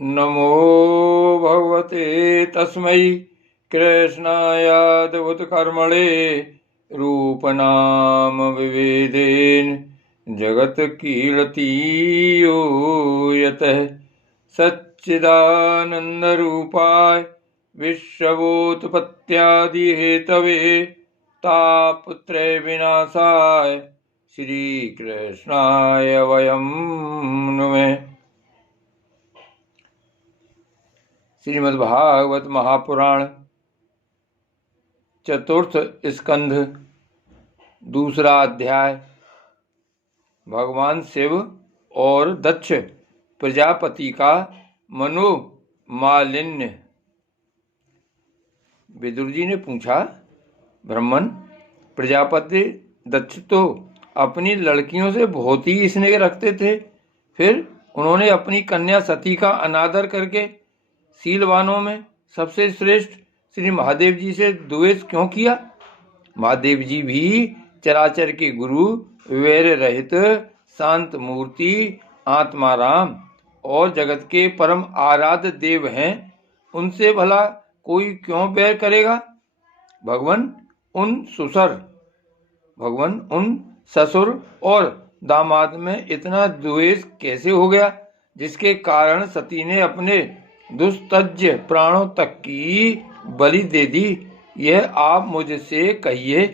नमो भगवते तस्मै कृष्णायादभुतकर्मणे रूपनाम विभेदेन जगत्कीर्तियो यतः सच्चिदानन्दरूपाय विश्वोत्पत्त्यादिहेतवे तापत्रय विनाशाय श्रीकृष्णाय वयं नुमः। श्रीमद्भागवत महापुराण चतुर्थ स्कंध दूसरा अध्याय। भगवान शिव और दक्ष प्रजापति का मनोमालिन्य। विदुर जी ने पूछा, ब्राह्मण, प्रजापति दक्ष तो अपनी लड़कियों से बहुत ही स्नेह रखते थे, फिर उन्होंने अपनी कन्या सती का अनादर करके शीलवानों में सबसे श्रेष्ठ श्री महादेव जी से द्वेष क्यों किया? महादेव जी भी चराचर के गुरु, वैर रहित शांत मूर्ति, आत्माराम और जगत के परम आराध्य देव हैं। उनसे भला कोई क्यों बैर करेगा? भगवान उन ससुर और दामाद में इतना द्वेष कैसे हो गया, जिसके कारण सती ने अपने दुस्तज्य प्राणों तक की बलि दे दी? यह आप मुझसे कहिए।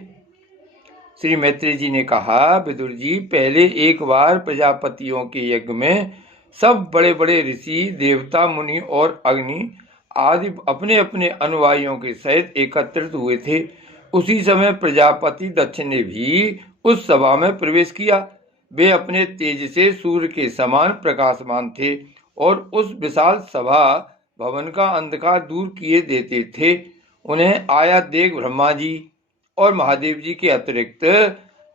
श्री मैत्री जी ने कहा, विदुर जी, पहले एक बार प्रजापतियों के यज्ञ में सब बड़े बड़े ऋषि, देवता, मुनि और अग्नि आदि अपने अपने अनुयायियों के सहित एकत्रित हुए थे। उसी समय प्रजापति दक्ष ने भी उस सभा में प्रवेश किया। वे अपने तेज से सूर्य के समान प्रकाशमान थे और उस विशाल सभा भवन का अंधकार दूर किए देते थे। उन्हें आया देख ब्रह्मा जी और महादेव जी के अतिरिक्त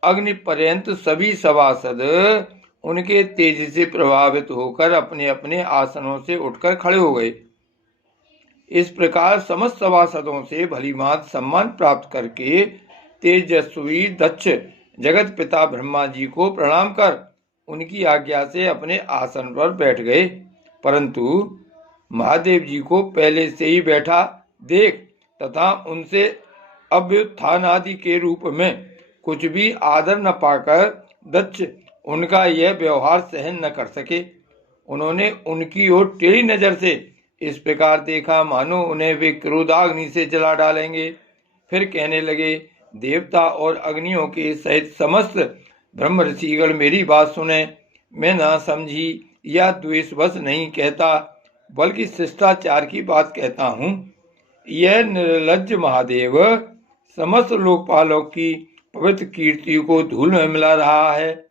अग्नि पर्यंत सभी सभासद उनके तेज से प्रभावित होकर अपने अपने आसनों से उठकर खड़े हो गए। इस प्रकार समस्त सभासदों से भलीभांति सम्मान प्राप्त करके तेजस्वी दक्ष जगत पिता ब्रह्मा जी को प्रणाम कर उनकी आज्ञा से अपने आसन पर बैठ गए। परंतु महादेव जी को पहले से ही बैठा देख तथा उनसे अभ्युत्थान आदि के रूप में कुछ भी आदर न पाकर दक्ष उनका यह व्यवहार सहन न कर सके। उन्होंने उनकी ओर टेढ़ी नजर से इस प्रकार देखा मानो उन्हें वे क्रोधाग्नि से जला डालेंगे। फिर कहने लगे, देवता और अग्नियों के सहित समस्त ब्रह्म ऋषिगण मेरी बात सुने। मैं ना समझी या द्वेषवश नहीं कहता, बल्कि शिष्टाचार की बात कहता हूँ। यह निर्लज्ज महादेव समस्त लोकपालों की पवित्र कीर्ति को धूल में मिला रहा है।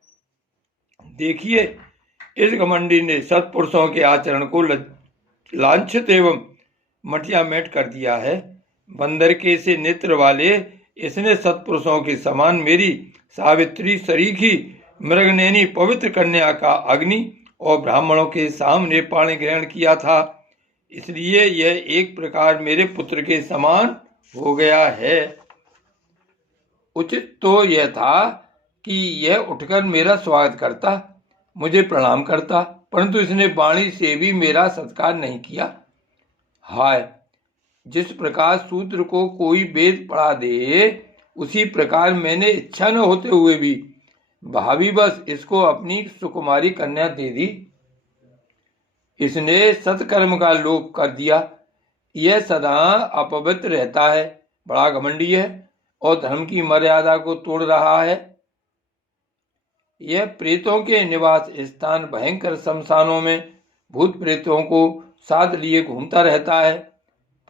देखिए, इस घमंडी ने सत्पुरुषों के आचरण को लांछित एवं मटियामेट कर दिया है। बंदर के से नेत्र वाले इसने सत्पुरुषों के समान मेरी सावित्री सरीखी मृगनयनी पवित्र कन्या का अग्नि और ब्राह्मणों के सामने पाणी ग्रहण किया था। इसलिए यह एक प्रकार मेरे पुत्र के समान हो गया है। उचित तो यह था कि यह उठकर मेरा स्वागत करता, मुझे प्रणाम करता, परंतु इसने वाणी से भी मेरा सत्कार नहीं किया। हाय, जिस प्रकार शूद्र को कोई वेद पढ़ा दे, उसी प्रकार मैंने इच्छा न होते हुए भी भावी बस इसको अपनी सुकुमारी कन्या दे दी। इसने सत्कर्म का लोप कर दिया। यह सदा अपवित्र रहता है, बड़ा घमंडी है और धर्म की मर्यादा को तोड़ रहा है। यह प्रेतों के निवास स्थान भयंकर शमशानों में भूत प्रेतों को साथ लिए घूमता रहता है।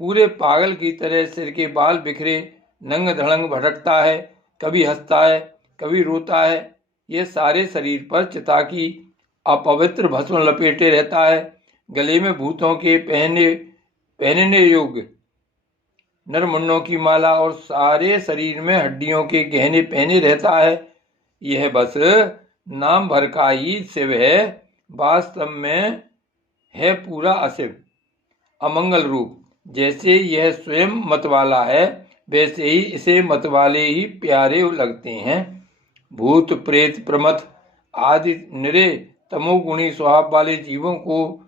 पूरे पागल की तरह सिर के बाल बिखरे नंग धड़ंग भटकता है, कभी हंसता है, कभी रोता है। यह सारे शरीर पर चिता की अपवित्र भस्म लपेटे रहता है। गले में भूतों के पहनने योग्य नरमुंडों की माला और सारे शरीर में हड्डियों के गहने पहने रहता है। यह बस नाम भर का ही शिव है, वास्तव में है पूरा अशिव, अमंगल रूप। जैसे यह स्वयं मतवाला है, वैसे ही इसे मतवाले ही प्यारे लगते हैं। भूत प्रेत प्रमथ आदि निरे तमोगुणी स्वभाव वाले जीवों को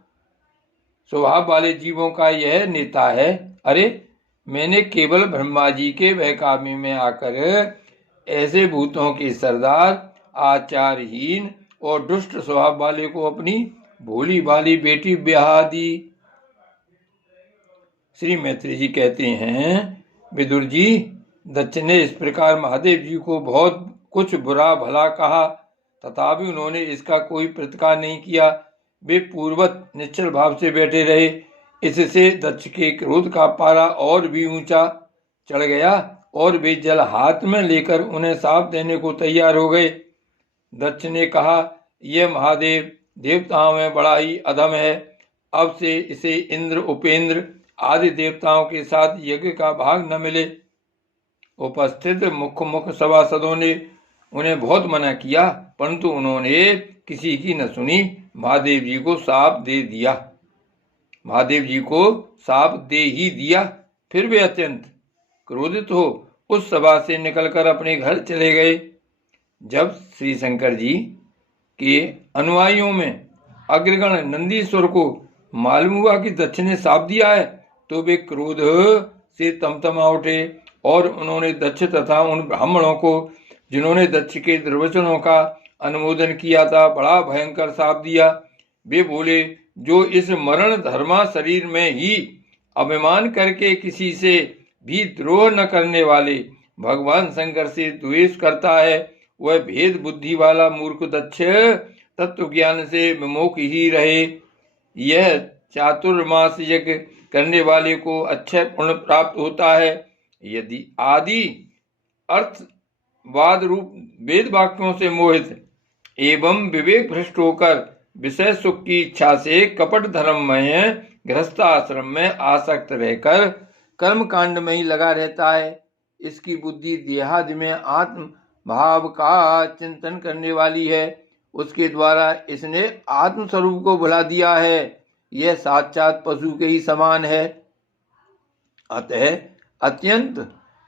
स्वभाव वाले जीवों का यह नेता है। अरे, मैंने केवल ब्रह्मा जी के बहकावे में आकर ऐसे भूतों के सरदार, आचारहीन और दुष्ट स्वभाव वाले को अपनी भोली भाली बेटी ब्याह दी। श्री मैत्री जी कहते हैं, विदुर जी, दक्ष ने इस प्रकार महादेव जी को बहुत कुछ बुरा भला कहा, तथापि उन्होंने इसका कोई प्रतिकार नहीं किया। वे पूर्ववत निश्चल भाव से बैठे रहे। इससे दक्ष के क्रोध का पारा और भी ऊंचा चढ़ गया और वे जल हाथ में लेकर उन्हें साफ देने को तैयार हो गए। दक्ष ने कहा, यह महादेव देवताओं में बड़ा ही अधम है। अब से इसे इंद्र, उपेंद्र आदि देवताओं के साथ यज्ञ का भाग न मिले। उपस्थित मुख्य सभासदों ने उन्हें बहुत मना किया, परंतु उन्होंने किसी की न सुनी। महादेव जी को साप दे दिया। महादेव जी को साप दे ही दिया। फिर वे अत्यंत क्रोधित हो उस सभा से निकलकर अपने घर चले गए। जब श्री शंकर जी के अनुयायियों में अग्रगण नंदीश्वर को मालूम हुआ कि दक्ष ने साप दिया है, तो वे क्रोध से तमतमा उठे और उन्होंने दक्ष तथा उन ब्राह्मणों को जिन्होंने दक्ष के दुर्वचनों का अनुमोदन किया था, बड़ा भयंकर साप दिया। वे बोले, जो इस मरण धर्मा शरीर में ही अभिमान करके किसी से भी द्रोह न करने वाले भगवान शंकर से द्वेष करता है, वह भेद बुद्धि वाला मूर्ख दक्ष तत्व ज्ञान से विमुख ही रहे। यह चातुर्मास यज्ञ करने वाले को अच्छे पुण्य प्राप्त होता है। यदि आदि अर्थवाद रूप वेद वाक्यों से मोहित एवं विवेक भ्रष्ट होकर विषय सुख की इच्छा से कपट धर्म में गृहस्थाश्रम में आसक्त रहकर कर्म कांड में ही लगा रहता है, इसकी बुद्धि देहादि में आत्म भाव का चिंतन करने वाली है, उसके द्वारा इसने आत्म स्वरूप को भुला दिया है। यह साक्षात पशु के ही समान है। अतः अत्यंत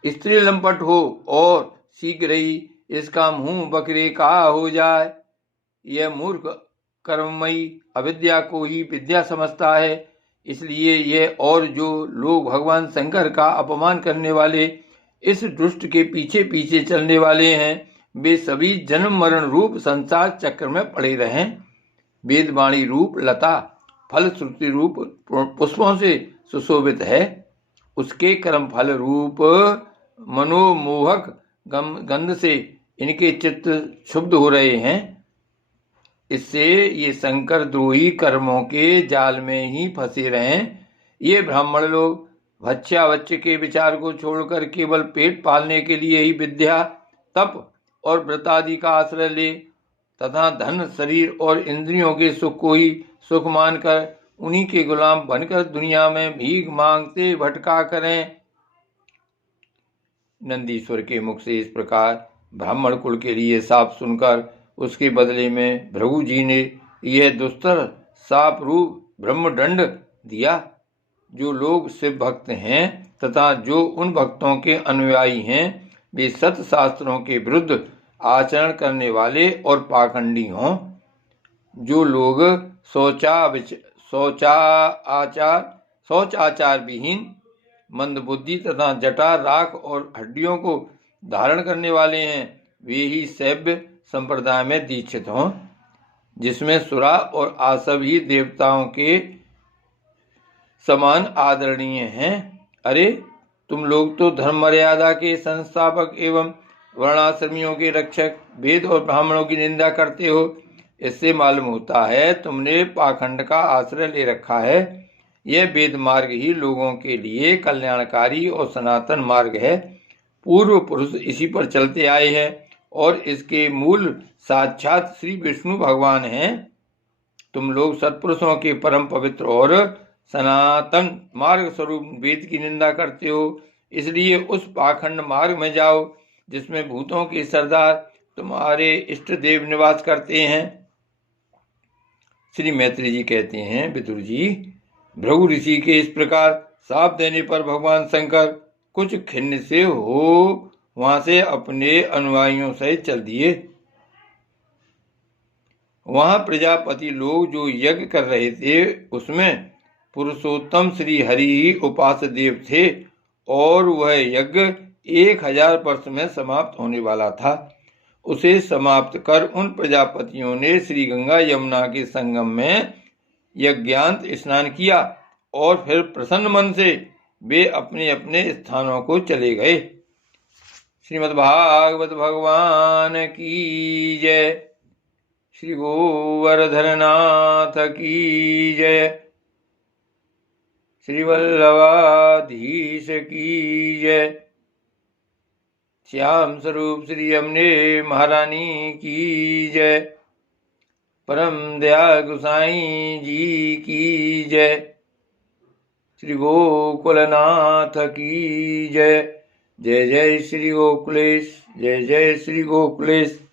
स्त्री लंपट हो और शीघ्र ही इसका मुंह बकरे का हो जाए। यह मूर्ख कर्ममयी अविद्या को ही विद्या समझता है। इसलिए यह और जो लोग भगवान शंकर का अपमान करने वाले इस दुष्ट के पीछे पीछे चलने वाले हैं, वे सभी जन्म मरण रूप संसार चक्र में पड़े रहें। वेदवाणी रूप लता फल श्रुति रूप पुष्पों से सुशोभित है, उसके कर्म फल रूप मनोमोहक गंध से इनके चित्त क्षुब्ध हो रहे हैं। इससे ये शंकर द्रोही कर्मों के जाल में ही फंसे रहें। ये ब्राह्मण लोग भक्ष्यावच्य के विचार को छोड़कर केवल पेट पालने के लिए ही विद्या, तप और व्रत आदि का आश्रय ले तथा धन, शरीर और इंद्रियों के सुख को ही सुख मानकर उन्हीं के गुलाम बनकर दुनिया में भीख मांगते भटका करें। नंदीश्वर के मुख से इस प्रकार ब्राह्मण कुल के लिए साप सुनकर उसके बदले में भृगु जी ने यह दुस्तर साप रूप ब्रह्मदंड दिया। जो लोग शिव भक्त हैं तथा जो उन भक्तों के अनुयायी हैं, वे सत शास्त्रों के विरुद्ध आचरण करने वाले और पाखंडी हों। जो लोग शौच आचार विहीन, मंदबुद्धि तथा जटा, राख और हड्डियों को धारण करने वाले हैं, वे ही शैव संप्रदाय में दीक्षित हों, जिसमें सुरा और आसव ही देवताओं के समान आदरणीय हैं। अरे, तुम लोग तो धर्म मर्यादा के संस्थापक एवं वर्णाश्रमियों के रक्षक, वेद और ब्राह्मणों की निंदा करते हो। इससे मालूम होता है तुमने पाखंड का आश्रय ले रखा है। यह वेद मार्ग ही लोगों के लिए कल्याणकारी और सनातन मार्ग है। पूर्व पुरुष इसी पर चलते आए हैं और इसके मूल साक्षात श्री विष्णु भगवान हैं। तुम लोग सत्पुरुषों के परम पवित्र और सनातन मार्ग स्वरूप वेद की निंदा करते हो। इसलिए उस पाखंड मार्ग में जाओ जिसमें भूतों के सरदार तुम्हारे इष्ट देव निवास करते हैं। श्री मैत्री जी कहते हैं, विदुर जी, भृगु ऋषि के इस प्रकार साप देने पर भगवान शंकर कुछ खिन्न से हो वहां से अपने अनुयायियों सहित चल दिए। वहां प्रजापति लोग जो यज्ञ कर रहे थे उसमें पुरुषोत्तम श्री हरि ही उपास्य देव थे और वह यज्ञ 1000 वर्ष में समाप्त होने वाला था। उसे समाप्त कर उन प्रजापतियों ने श्री गंगा यमुना के संगम में यज्ञांत स्नान किया और फिर प्रसन्न मन से वे अपने अपने स्थानों को चले गए। श्रीमद्भागवत भगवान की जय। श्री गोवर्धननाथ की जय। श्री वल्लभाधीश की जय। श्याम स्वरूप श्री यमुने महारानी की जय। परम दयाल गोसाई जी की जय। श्री गोकुलनाथ की जय। जय जय श्री गोकुलेश। जय जय श्री गोकुलेश।